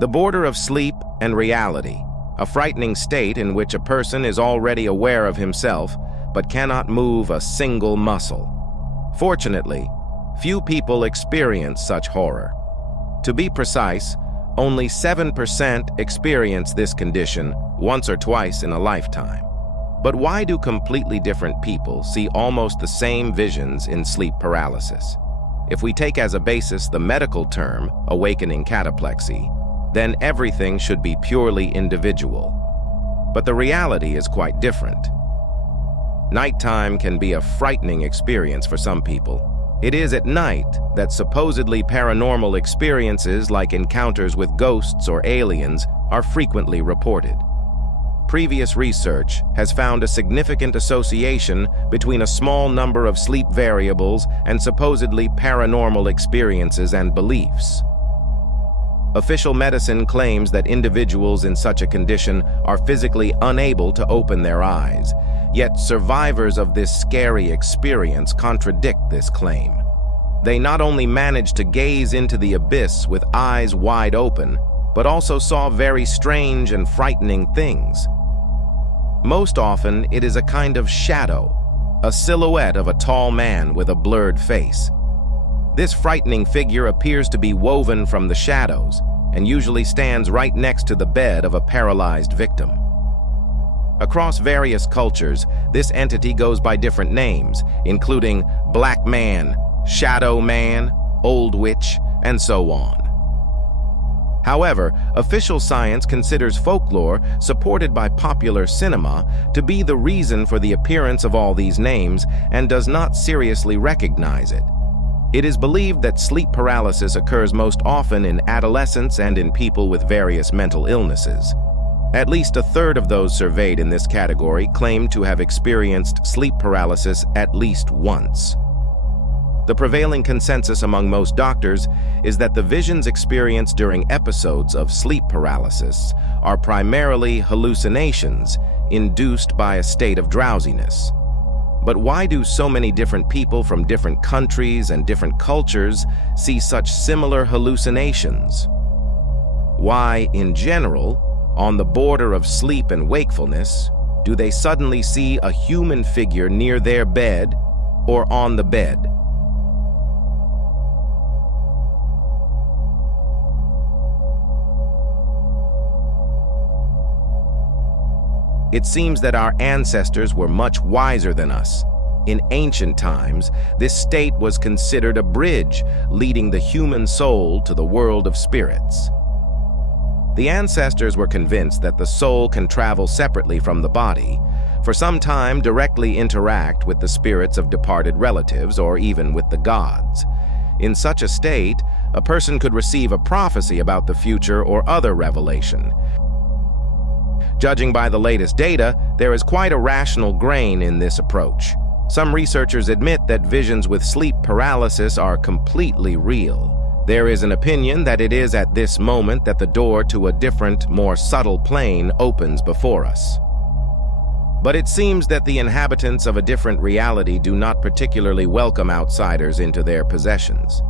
The border of sleep and reality, a frightening state in which a person is already aware of himself but cannot move a single muscle. Fortunately, few people experience such horror. To be precise, only 7% experience this condition once or twice in a lifetime. But why do completely different people see almost the same visions in sleep paralysis? If we take as a basis the medical term, awakening cataplexy, then everything should be purely individual. But the reality is quite different. Nighttime can be a frightening experience for some people. It is at night that supposedly paranormal experiences like encounters with ghosts or aliens are frequently reported. Previous research has found a significant association between a small number of sleep variables and supposedly paranormal experiences and beliefs. Official medicine claims that individuals in such a condition are physically unable to open their eyes, yet survivors of this scary experience contradict this claim. They not only managed to gaze into the abyss with eyes wide open, but also saw very strange and frightening things. Most often, it is a kind of shadow, a silhouette of a tall man with a blurred face. This frightening figure appears to be woven from the shadows and usually stands right next to the bed of a paralyzed victim. Across various cultures, this entity goes by different names, including Black Man, Shadow Man, Old Witch, and so on. However, official science considers folklore, supported by popular cinema, to be the reason for the appearance of all these names and does not seriously recognize it. It is believed that sleep paralysis occurs most often in adolescents and in people with various mental illnesses. At least a third of those surveyed in this category claim to have experienced sleep paralysis at least once. The prevailing consensus among most doctors is that the visions experienced during episodes of sleep paralysis are primarily hallucinations induced by a state of drowsiness. But why do so many different people from different countries and different cultures see such similar hallucinations? Why, in general, on the border of sleep and wakefulness, do they suddenly see a human figure near their bed or on the bed? It seems that our ancestors were much wiser than us. In ancient times, this state was considered a bridge leading the human soul to the world of spirits. The ancestors were convinced that the soul can travel separately from the body, for some time directly interact with the spirits of departed relatives or even with the gods. In such a state, a person could receive a prophecy about the future or other revelation. Judging by the latest data, there is quite a rational grain in this approach. Some researchers admit that visions with sleep paralysis are completely real. There is an opinion that it is at this moment that the door to a different, more subtle plane opens before us. But it seems that the inhabitants of a different reality do not particularly welcome outsiders into their possessions.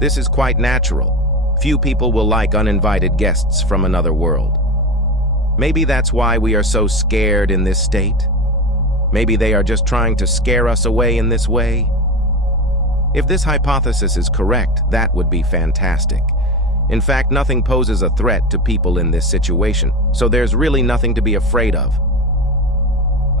This is quite natural. Few people will like uninvited guests from another world. Maybe that's why we are so scared in this state. Maybe they are just trying to scare us away in this way. If this hypothesis is correct, that would be fantastic. In fact, nothing poses a threat to people in this situation, so there's really nothing to be afraid of.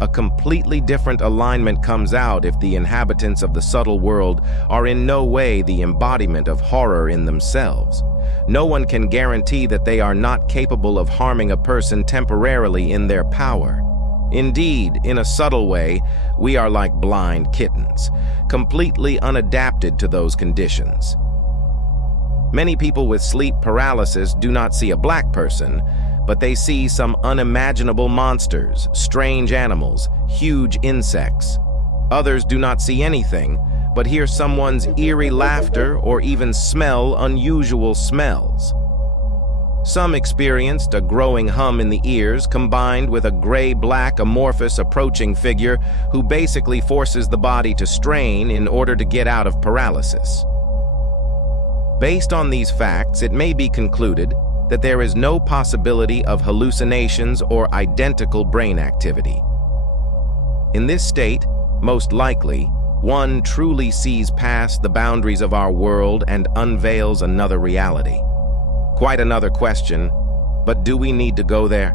A completely different alignment comes out if the inhabitants of the subtle world are in no way the embodiment of horror in themselves. No one can guarantee that they are not capable of harming a person temporarily in their power. Indeed, in a subtle way, we are like blind kittens, completely unadapted to those conditions. Many people with sleep paralysis do not see a black person, but they see some unimaginable monsters, strange animals, huge insects. Others do not see anything, but hear someone's eerie laughter or even smell unusual smells. Some experienced a growing hum in the ears combined with a gray-black amorphous approaching figure who basically forces the body to strain in order to get out of paralysis. Based on these facts, it may be concluded that there is no possibility of hallucinations or identical brain activity. In this state, most likely, one truly sees past the boundaries of our world and unveils another reality. Quite another question, but do we need to go there?